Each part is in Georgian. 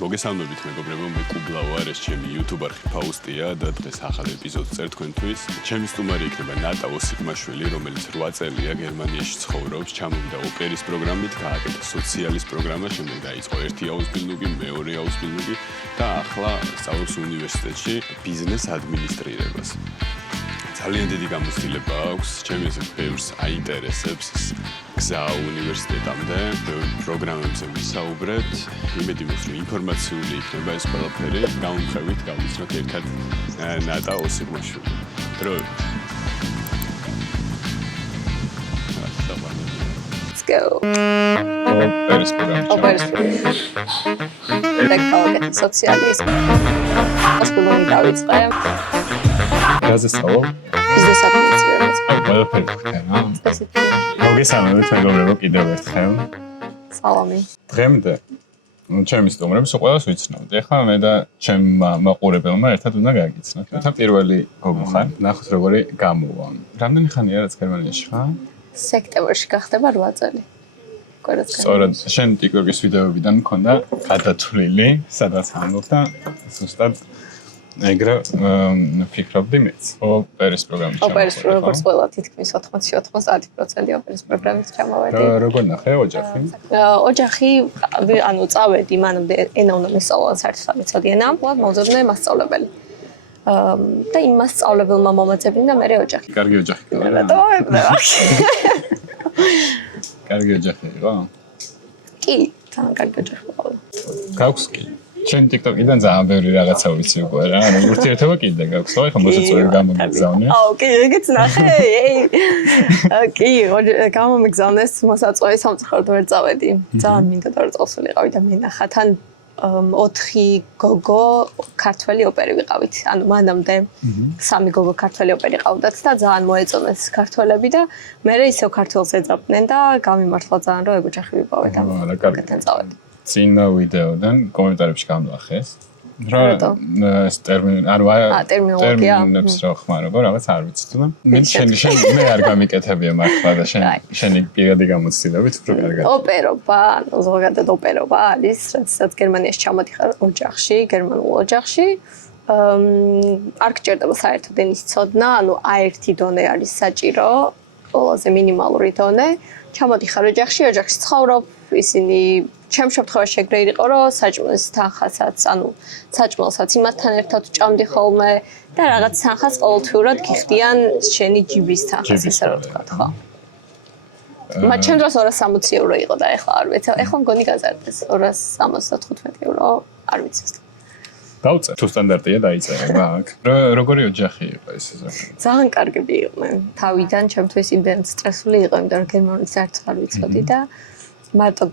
მოგესალმებით მეგობრებო, მე კუბლა ვარ, ეს ჩემი YouTube არხი ფაუსტია და დღეს ახალ ეპიზოდს წერ თქვენთვის. ჩემი სტუმარი იქნება ნატა ოსიკმაშვილი, რომელიც 8 წელია გერმანიაში ცხოვრობს, ჩამოვიდა ოპერის პროგრამით, გააკეთა სოციალის პროგრამა, შემდეგ დაიწყო ერთი აუსბილდუნგი, მეორე აუსბილდუნგი და ახლა სწავლობს უნივერსიტეტში ბიზნეს ადმინისტრირებას. ძალიან დიდი გამოცდილება აქვს, ჩემი ესეთ ბევრს აინტერესებს გზა უნივერსიტეტამდე, პროგრამებზე ვისაუბრებთ, იმედი მაქვს, რომ ინფორმაციული იქნება ეს ყველაფერი, გამომხევით გავიცნოთ ერთად ნატა ოსიკმაშვილი. დროებით. Let's go. ოპერის პროგრამა. Ეკოლოგია, სოციალიზმი. ასკოლონი დავიწყე. გაზესწავლო? ბიზნეს ადმინისტრირებას. ყველაფერი ხდება. მოგესალმებით მეგობრებო კიდევ ერთხელ. სალამი. დღემდე ჩემი სტუმრებს ყველას ვიცნობთ. ეხლა მე და ჩემმა მაყურებელმა ერთად უნდა გაიგიცნოთ. თან პირველი გოგო ხარ, ნახოთ როგორი გამოვა. რამდენი ხანია რაც გერმანიაში ხარ? სექტემბერში გახდება 8 წელი. სწორად, შენ TikTok-ის ვიდეოებიდან მქონდა გადათვლილი, სადაც ამბობ და ზუსტად ეგრე ფიქრობდი მეც. ოპერის პროგრამით. ოპერის როგორც ყველა თითქმის 80-90% ოპერის პროგრამით ჩამოვედი. და როგორ ნახე ოჯახი? ოჯახი, ანუ წავედი, მანამდე ენა უნდა მისწავლა საერთოდ ამიცოდი ენა, მოვუძებნე მასწავლებელი. და იმ მასწავლებელმა მომაწებინა მე ოჯახი. კარგი ოჯახი იყო. კარგი ოჯახი იყო? კი, თან კარგი ოჯახი იყო. გაქვს კი. შენ TikTok-იდან ძალიან ბევრი რაღაცა ვიცი უკვე რა. ანუ ურთიერთობა კიდე გაქვს, ხო? ეხლა მოსაწვევი გამომიგზავნე. კი, ეგეც ნახე. კი, გამომიგზავნეს მოსაწვევი სამწუხაროდ ვერ წავედი. ძალიან მინდა და რომ წავსულიყავი და მე ნახა თან 4 გოგო ქართველი ოპერი ვიყავით. ანუ მანამდე 3 გოგო ქართველი ოპერი ყავდათ და ძალიან მოეწონეს ქართველები და მე ისევ ქართველს ეძაბდნენ და გამიმართლა ძალიან რომ ეგ ოჯახი ვიპოვეთ და მაგათთან წავედი. წინა ვიდეოდან კომენტარებში გამლახეს. რა ეს ტერმინოლოგიებს რო ხმარობ, რაღაც არ ვიცი თუ და მე არ გამიკეთებია მართლა და შენი პირადი გამოცდილებით უფრო კარგად. ოპერობა, ანუ ზოგადად ოპერობა არის, რაც გერმანიაში ჩამოდიხარ ოჯახში, გერმანულ ოჯახში. არ გჭირდება საერთოდ ენის ცოდნა, ანუ A1 დონე არის საჭირო, ყველაზე მინიმალური დონე. ჩამოდიხარ ოჯახში, ოჯახში ცხოვრობ, ისინი ჩემ შემთხვევაში ეგრე იყო, რომ საჭმლის თანხასაც, ანუ საჭმელსაც იმათთან ერთად ჭამდი ხოლმე და რაღაც თანხას ყოველთვიურად გიხდიან შენი ჯიბის თანხას, ესე რომ ვთქვა, ხო? მაგრამ ჩემ დროს 260 евро იყო და ეხლა არ ვიცი, ეხლა მგონი გაზარდეს 275 евро, არ ვიცი. დავწერ. თუ სტანდარტია დაიწერება აქ. როგორი ოჯახი იყო ეს ზოგადად? ძალიან კარგები იყვნენ. თავიდან ჩემთვის იმდენ სტრესული იყო, იმიტომ რომ გერმანული საერთოდ არ ვიცოდი და მარტო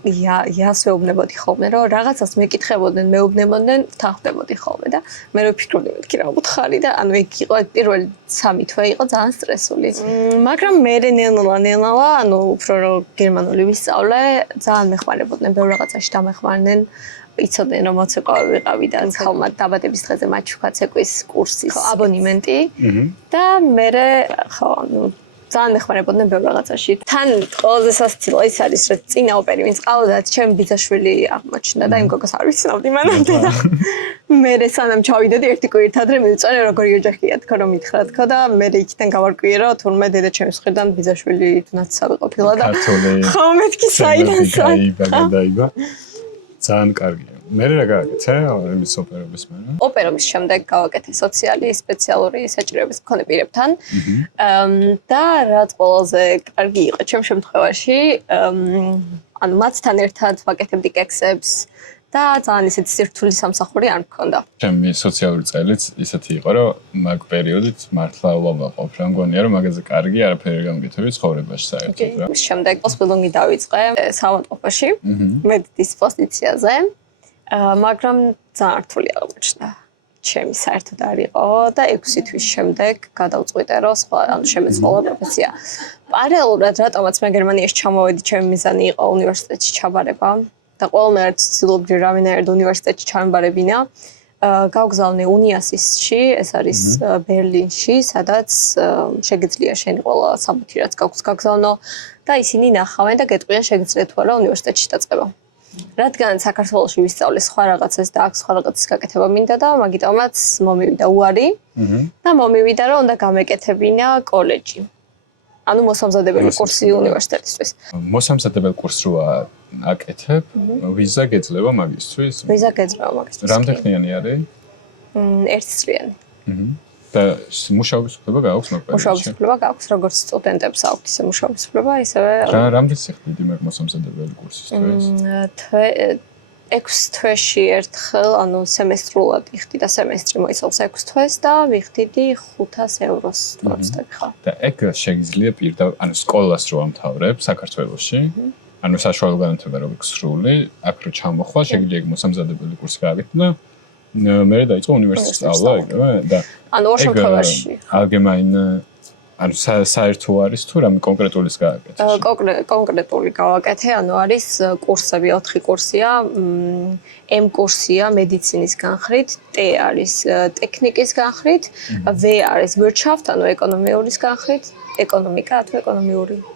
იას ვეუბნებოდი ხოლმე, რომ რაღაცას მეკითხებოდნენ, მეუბნებოდნენ, ვთანხმდებოდი ხოლმე და მე რო ვფიქრობდი მეთქი რა უთხარი და ანუ ეგ იყო პირველი 3 თვე იყო ძალიან სტრესული. მაგრამ მე ნელა, ანუ უფრო რომ გერმანული ვისწავლე, ძალიან მეხმარებოდნენ, ბევრ რაღაცაში დამეხმარნენ. იცოდნენ რომ მოცეკვავი ვიყავი და ხალხმა დაბადების დღეზე მათ ვქვა ცეკვის კურსის აბონემენტი და მე ხო ანუ ძალიან მეხმარებოდნენ ბევრ რაღაცაში. თან ყველაზე სასაცილო ის არის რომ წინა ოპერი ვინც ყავდათ ჩემი ბიძაშვილი აღმოჩნდა და იმ გოგოს არ ვიცნობდი მანამდე და მე სანამ ჩავიდოდი ერთი კვირით ადრე მივწონე როგორი ოჯახია თქო რომ მითხრა თქო და მე იქიდან გავარკვიე რომ თურმე დედა ჩემს ხრიდან ბიძაშვილი ნაცავი ყოფილა და ხო მეთქი საიდან დაიბა ძალიან კარგია. მე რა გააკეთე იმის ოპერობის მერე? ოპერობის შემდეგ გავაკეთე სოციალი სპეციალური საჭიროების მქონე პირებთან. და რაც ყველაზე კარგი იყო ჩემ შემთხვევაში, ანუ მათთან ერთად ვაკეთებდი კექსებს და ძალიან ისეთი სირთული სამსახური არ მქონდა. ჩემი სოციალური წელიც ისეთი იყო, რომ მაგ პერიოდით მართლა ვლაპარაკობ, რა მგონია რომ მაგაზე კარგი არაფერი გამგეთები ცხოვრებაში საერთოდ რა. შემდეგ ოსპილონგი დავიწყე საავადმყოფოში, მედიცინის პოზიციაზე. მაგრამ ძალიან რთული აღმოჩნდა. ჩემი საერთოდ არ იყო და 6 თვის შემდეგ გადავწყვიტე რომ სხვა ანუ შემეცვალა პროფესია. პარალელურად რატომაც მე გერმანიაში ჩამოვედი, ჩემი მიზანი იყო უნივერსიტეტში ჩაბარება და ყველანაირად ვცდილობდი რამენაირად უნივერსიტეტში ჩამებარებინა. გავგზავნე უნიასისში, ეს არის ბერლინში, სადაც შეგიძლია შენი ყველა საბუთი რაც გაქვს გაგზავნო და ისინი ნახავენ და გეტყვიან შეგიძლიათ თუ არა უნივერსიტეტში დაწყება. რადგან საქართველოში ვისწავლე სხვა რაღაცას და აქ სხვა რაღაცის გაკეთება მინდა და მაგიტომაც მომივიდა უარი და მომივიდა რომ უნდა გამეკეთებინა კოლეჯი. ანუ მოსამზადებელი კურსი უნივერსიტეტისთვის. მოსამზადებელ კურსს რო აკეთებ, ვიზა გეძლევა მაგისტრის? ვიზა გეძლევა მაგისტრის. რამდენი ხნიანი არის? 1 წლიანი. და მუშაობის უფლება გააქვს მაგ პერიოდში? მუშაობის უფლება გააქვს როგორც სტუდენტებს აქვთ ისე მუშაობის უფლება, ისევე რამდენი სიხდიდი მაგ მოსამზადებელი კურსისთვის? 6 თვეში ერთხელ, ანუ სემესტრულად იხდი და სემესტრი მოიცავს 6 თვეს და ვიხდიდი 500 ევროს თვეწდები ხო. და ეგ შეიძლება პირდაპირ, ანუ სკოლას რო ამთავრებ საქართველოში, ანუ საშუალო განათლება რო გსრული, აქ რო ჩამოხვალ, შეგიძლია ეგ მოსამზადებელი კურსი გააკეთო და მე დაიწყო უნივერსიტეტის სწავლა ეგრევე და ანუ ორ შემთხვევაში ალგემაინ ანუ საერთო არის თუ რამე კონკრეტულის გააკეთე? კონკრეტული გავაკეთე, ანუ არის კურსები 4 კურსია, M კურსია მედიცინის განხრით, T არის ტექნიკის განხრით, V არის wirtschaft, ანუ ეკონომიკის განხრით, ეკონომიკა თუ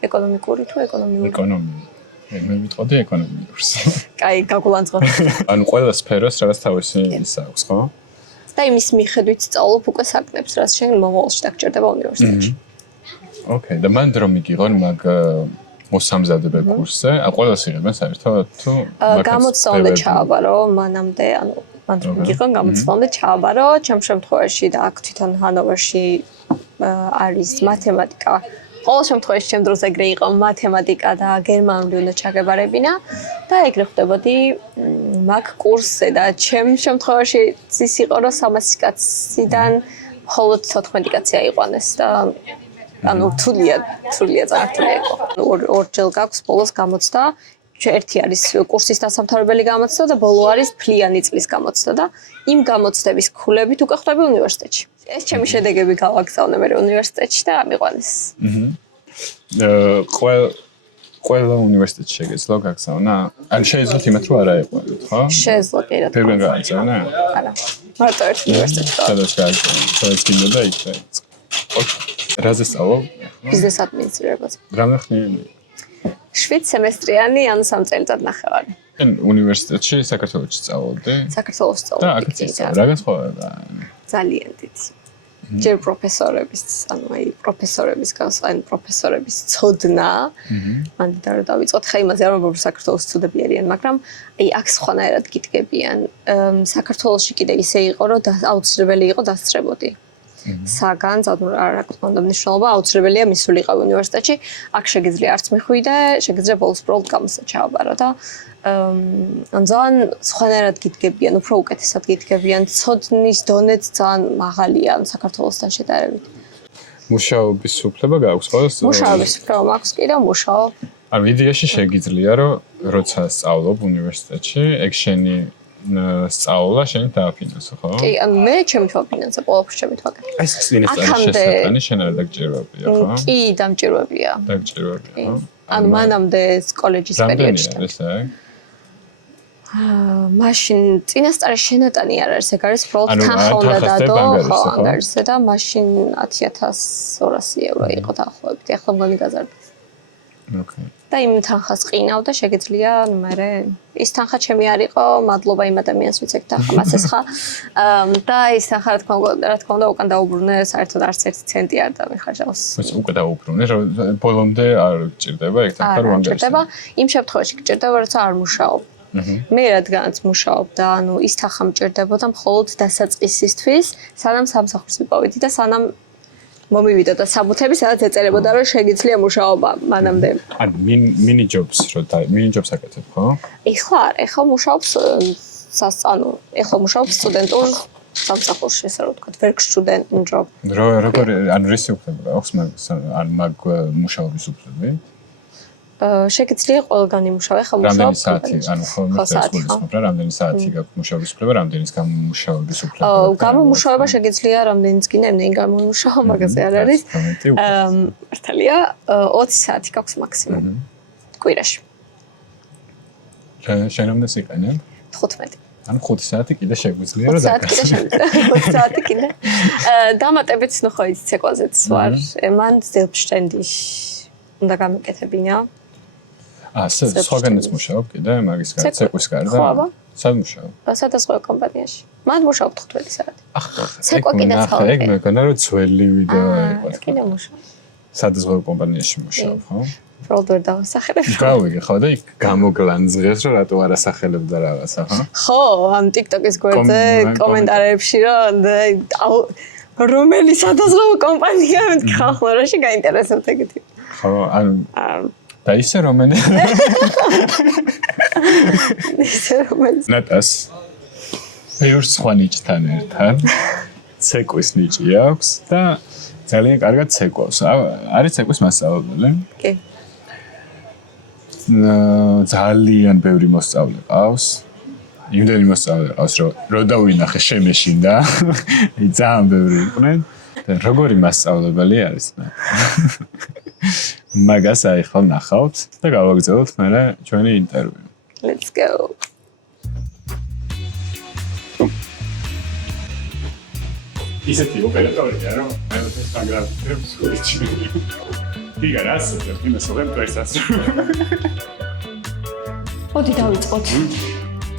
ეკონომიკური თუ ეკონომიური. ეკონომია. მე მიტყოდი ეკონომიკურს. კაი, გაგულანძღოთ. ანუ ყველა სფეროს რაღაც თავისი ის აქვს, ხო? და იმის მიხედვით სწავლობ უკვე საკნებს, რაც შენ მომავალში დაგჭირდება უნივერსიტეტში. ოკეი, და მან დრო მიგიღონ მაგ მოსამზადებელ კურსზე, ყველას იღებენ საერთოდ თუ გამოცდა უნდა ჩააბარო, მანამდე, ანუ მან მიგიღონ გამოცდა უნდა ჩააბარო, ჩემ შემთხვევაში და აქ თვითონ ჰანოვერში არის მათემატიკა. ყოველ შემთხვევაში ჩემ დროს ეგრე იყო მათემატიკა და გერმანული უნდა ჩაგებარებინა და ეგრე ხვდებოდი მაგ კურსზე და ჩემ შემთხვევაში ის იყო რომ 300 კაციდან მხოლოდ 14 კაცი აიყვანეს და ანუ რთულია იყო. ორჯერ გაქვს ბოლოს გამოცდა. ერთი არის კურსის დასამთავრებელი გამოცდა და ბოლო არის თლიანი წლის გამოცდა და იმ გამოცდების ქულებით უკვე ხვდები უნივერსიტეტში. ეს ჩემი შედეგები გავაგზავნე მე უნივერსიტეტში და ამიყვანეს. ყველა უნივერსიტეტში შეგეძლო გაგზავნა? ან შეიძლება იმათ რომ არა ეყოლოთ, ხო? შეძლო კი რა. ფერმენ გააგზავნა? არა. მარტო ერთ უნივერსიტეტში. სადაც გააგზავნა? სადაც გინდა იქ დაიწყე. რაზე სწავლობ? ბიზნეს ადმინისტრირებას. რამდენი ხნიანი? 7 სემესტრიანი, ანუ 3 წელიწადნახევარი. უნივერსიტეტში საქართველოში სწავლობდი? საქართველოს და სწავლობდი. აქ ისწავლე. რა განსხვავება? ძალიან დიდი. ჯერ პროფესორების, ანუ აი პროფესორების ცოდნა. მანდ და დავიწყოთ ხა იმაზე არ ვამბობ საქართველოს ცოდები არიან, მაგრამ აი აქ სხვანაირად გიდგებიან. საქართველოში კიდე ისე იყო, რომ აუცილებელი იყო დასწრებოდი. საგანს, ანუ რა თქმა უნდა მნიშვნელობა აუცილებელია მისულიყავი უნივერსიტეტში. აქ შეგიძლია არც მიხვიდე, შეგიძლია ბოლოს პროუთ გამოსა ჩააბარო და ან ძალიან სხვანაირად გიდგებიან, უფრო უკეთესად გიდგებიან, ცოდნის დონეც ძალიან მაღალია საქართველოსთან შედარებით. მუშაობის უფლება გააქვს ყველას? მუშაობის უფლება მაქვს კი და მუშაობ. ანუ იდეაში შეგიძლია რომ როცა სწავლობ უნივერსიტეტში, ეგ შენი სწავლა შენ დააფინანსო, ხო? კი, ანუ მე ჩემი თვალფინანსა, ყოველთვის ჩემი თვალკე. ეს წინასწარი შესატანი შენ არ დაგჭირვებია, ხო? კი, დამჭირვებია. დაგჭირვებია, ხო? ანუ მანამდე კოლეჯის პერიოდში. რამდენია ეს აი? მაშინ წინასწარი შენატანი არ არის, ეგ არის პროუთ თანხა უნდა დადო, ხო, ანგარიშზე და მაშინ 10200 евро იყო დაახლოებით. ახლა მგონი გაზარდა. ოკეი. და იმ თანხას ყინავ და შეგიძლია, ნუ მე ის თანხა ჩემი არ იყო, მადლობა იმ ადამიანს, ვინც ეგ თანხა მასესხა. და ის თანხა რა თქმა უნდა უკან დაუბრუნე, საერთოდ არც 1 ცენტი არ დამიხარჯავს. ეს უკვე დაუბრუნე, რომ ბოლომდე არ გჭირდება ეგ თანხა რომ ანგარიშდება. იმ შემთხვევაში გჭირდება, როცა არ მუშაობ. მე რადგანაც მუშაობ და ანუ ის თანხა მჭირდებოდა მხოლოდ დასაწყისისთვის, სანამ სამსახურს ვიპოვიდი და სანამ მომივიდა და საბუთები სადაც ეწერებოდა რომ შეგიძლია მუშაობა მანამდე. ანუ მინი ჯობს აკეთებ, ხო? ეხლა არა, ეხლა მუშაობს ეხლა მუშაობს სტუდენტურ სამსახურში, ესე რომ ვთქვათ, work-student job. როგორი, ანუ რისი უფლება გაქვს მაგ მუშაობის უფლები? შეგიძლია ყველგან იმუშავე, ხა მუშაობ. რამდენი საათი, ანუ ხოლმე გულისხმობ რა, რამდენი საათი გაქვს მუშაობის უფლება, რამდენის გამომუშავების უფლება? გამომუშავება შეგიძლია რამდენიც გინდა, იმდენი გამომუშავო, მაგაზე არ არის. მართალია 20 საათი გაქვს მაქსიმუმ კვირაში. შენ რამდენს იყენებ? 15. ანუ 5 საათი კიდე შეგვიძლია რომ დაგასწრებ. 5 საათი კიდე. დამატებით ნუ ხო იცი ცეკვაზეც ვარ. მან ზელბშტენდიშ უნდა გამეკეთებინა. სხვაგანაც მუშაობ კიდე მაგის გარდა, ცეკვის გარდა. სად მუშაობ? სხვადასხვა კომპანიაში. მან მუშაობ 15 საათი. ცეკვა კიდე ახლა ეგ მეგონა რომ ძველი ვიდეო იყო. კიდე მუშაობ. სხვადასხვა კომპანიაში მუშაობ, ხო? პროდუქტ ვერ დავასახელებ. გავიგე, ხო და იქ გამოგლანძღეს რომ რატო არ ასახელებდა რაღაცა, ხო? ხო, ამ TikTok-ის გვერდზე კომენტარებში რომ რომელი სხვადასხვა კომპანია ხალხურაში გაინტერესებთ ეგეთი. ხო, ანუ და ისე რომელი ნატას ბევრ სხვა ნიჭთან ერთად ცეკვის ნიჭი აქვს და ძალიან კარგად ცეკვავს. არის ცეკვის მასწავლებელი? კი. ძალიან ბევრი მოსწავლე ყავს. იმდენი მოსწავლე ყავს, რომ დავინახე შემეშინდა. ძალიან ბევრი იყვნენ. და როგორი მასწავლებელი არის? მაგას ახლა ნახავთ და გავაგრძელოთ მერე ჩვენი ინტერვიუ. Let's go. ისეთი ოპერატორია, რომ მე ეს ფაგრაფებს ვიჩი. იგარას, იმას რომ პრესას. მოდი დავიწყოთ.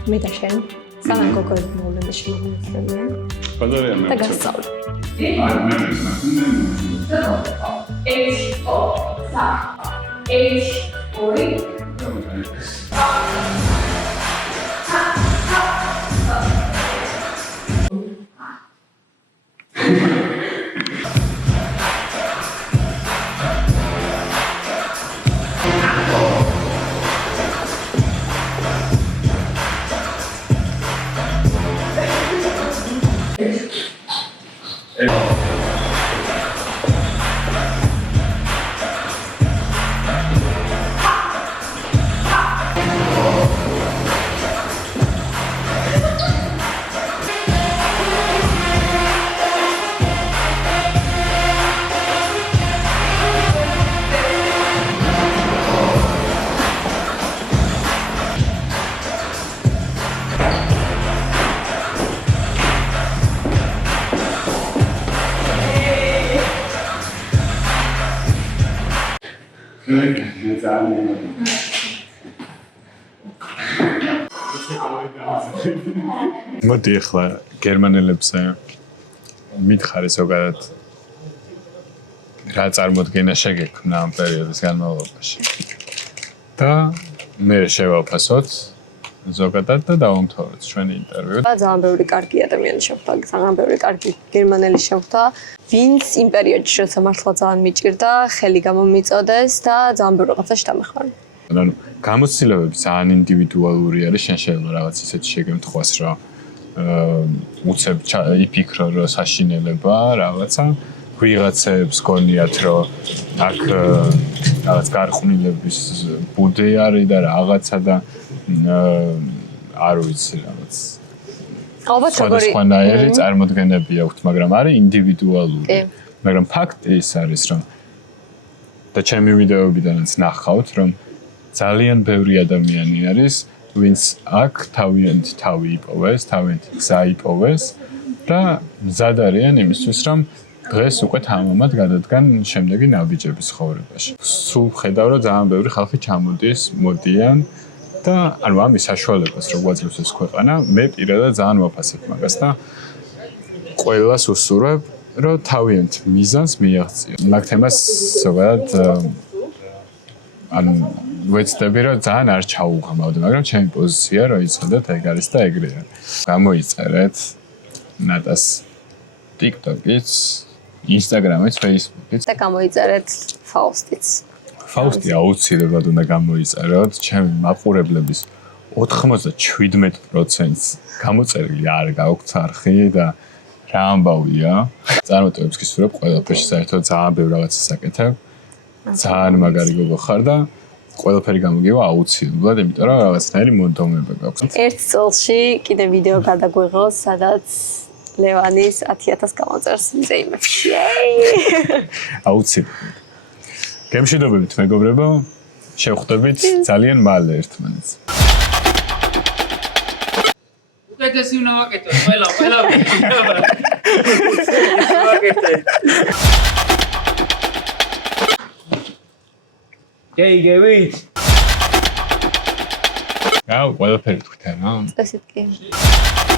მე და შენ. სანამ გოგოები მოვლენაში მოგვიწევიან. ბაზარია მე. და გასწავლე. მოდი ახლა გერმანელებზე მითხარი ზოგადად რა წარმოდგენა შეგექმნა ამ პერიოდის განმავლობაში. და მე შევაფასოთ ზოგადად და დავამთავროთ ჩვენი ინტერვიუ. ძალიან ბევრი კარგი ადამიანი შეხვდა, ძალიან ბევრი კარგი გერმანელი შეხვდა, ვინც იმ პერიოდში როცა მართლა ძალიან მიჭირდა, ხელი გამომიწოდეს და ძალიან ბევრი რაღაცაში დამეხმარა. ანუ გამოცდილებები ძალიან ინდივიდუალური არის, შენ შეიძლება რაღაც ისეთი შეგემთხვას, რომ უცებ იფიქრო, რომ საშინელება რაღაცა, ვიღაცებს გონიათ, რომ აქ რაღაც გარყვნილების ბუდი არის და რაღაცა და არ ვიცი რაღაც. ალბათ როგორი სხვანაირი წარმოდგენები აქვთ, მაგრამ არის ინდივიდუალური. მაგრამ ფაქტი ის არის, რომ და ჩემი ვიდეოებიდანაც ნახავთ, რომ ძალიან ბევრი ადამიანი არის, ვინც აქ თავიანთი თავი იპოვეს, თავიანთი გზა იპოვეს და მზად არიან იმისთვის, რომ დღეს უკვე თამამად გადადგან შემდეგი ნაბიჯების ხოვრებაში. სულ ხედავ, რომ ძალიან ბევრი ხალხი ჩამოდის, მოდიან და ანუ ამის საშუალებას რო გვაძლევს ეს ქვეყანა, მე პირადად ძალიან ვაფასებ მაგას და ყველას უსურვებ, რომ თავიანთ მიზანს მიაღწიონ. მაგ თემას ზოგადად ანუ ვეცდები, რომ ძალიან არ ჩაუღმავდე, მაგრამ ჩემი პოზიცია რო იცოდეთ, ეგ არის და ეგრეა. გამოიწერეთ ნატას TikTok-იც, Instagram-იც, Facebook-იც და გამოიწერეთ Faust-იც. Faust-ი აუცილებლად უნდა გამოიწეროთ, ჩემი მაყურებლების 97%-ს გამოწერილი არ გაქვთ არხი და რა ამბავია. წარმოტევებს გისურვებ ყველაფერში საერთოდ ძალიან ბევრ რაღაცას აკეთებ. ძალიან მაგარი გოგო ხარ და ყველაფერი გამოგივა აუცილებლად, იმიტომ რომ რაღაცნაირი მონდომება გაქვს. ერთ წელში კიდე ვიდეო გადაგვიღოს, სადაც ლევანის 10,000 გამოწერს მზეიმებში. აუცილებლად. გემშვიდობებით მეგობრებო, შევხვდებით ძალიან მალე ერთმანეთს. უკეთესი უნდა ვაკეთოთ, ყველა ვაკეთეთ. გეიგებით? რა, ყველაფერი თქვით რა. წესით კი.